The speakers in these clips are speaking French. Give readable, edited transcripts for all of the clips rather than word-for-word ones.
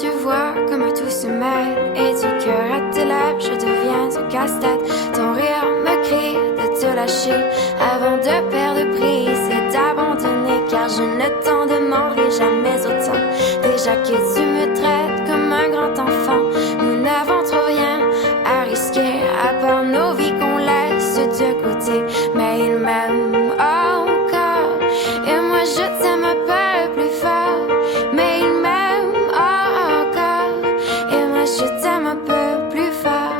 tu vois comme tout se mêle. Et du cœur à tes lèvres, je deviens un casse-tête. Ton rire me crie de te lâcher avant de perdre prise et d'abandonner. Car je ne t'en demanderai jamais autant. Déjà que tu me traites comme un grand enfant, nous n'avons trop rien à risquer à part nos vies qu'on laisse de côté. Mais il m'aime encore et moi je t'aime un peu plus fort. Mais il m'aime encore et moi je t'aime un peu plus fort.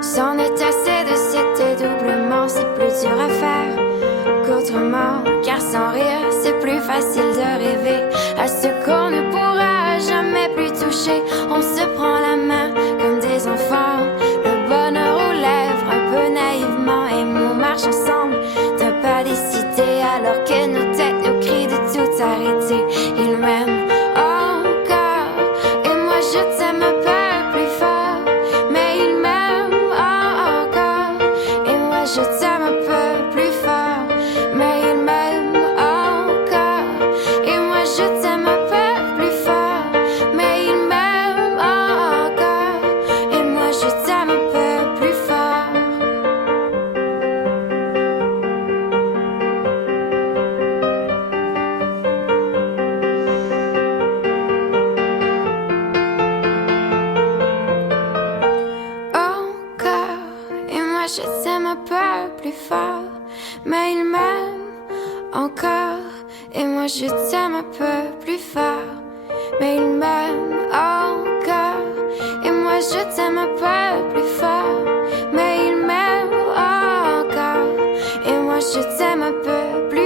C'en est assez de cet dédoublement, c'est plus dur à faire qu'autrement. Car sans rire, c'est plus facile de rêver à ce qu'on ne pourra jamais plus toucher. On se prend la main comme des enfants, le bonheur aux lèvres un peu naïvement. Et on marche ensemble d'un pas décidé alors que nos têtes nous crient de tout arrêter. Il m'aime encore et moi je t'aime un peu plus fort. Mais il m'aime encore et moi je t'aime un peu plus fort. Mais il m'aime encore et moi je t'aime un peu plus fort. Mais il m'aime encore et moi je t'aime un peu plus fort. Encore et moi je t'aime un peu plus fort. Mais il m'aime encore et moi je t'aime un peu plus fort. Mais il m'aime encore et moi je t'aime un peu plus fort. Mais il m'aime encore et moi je t'aime un peu plus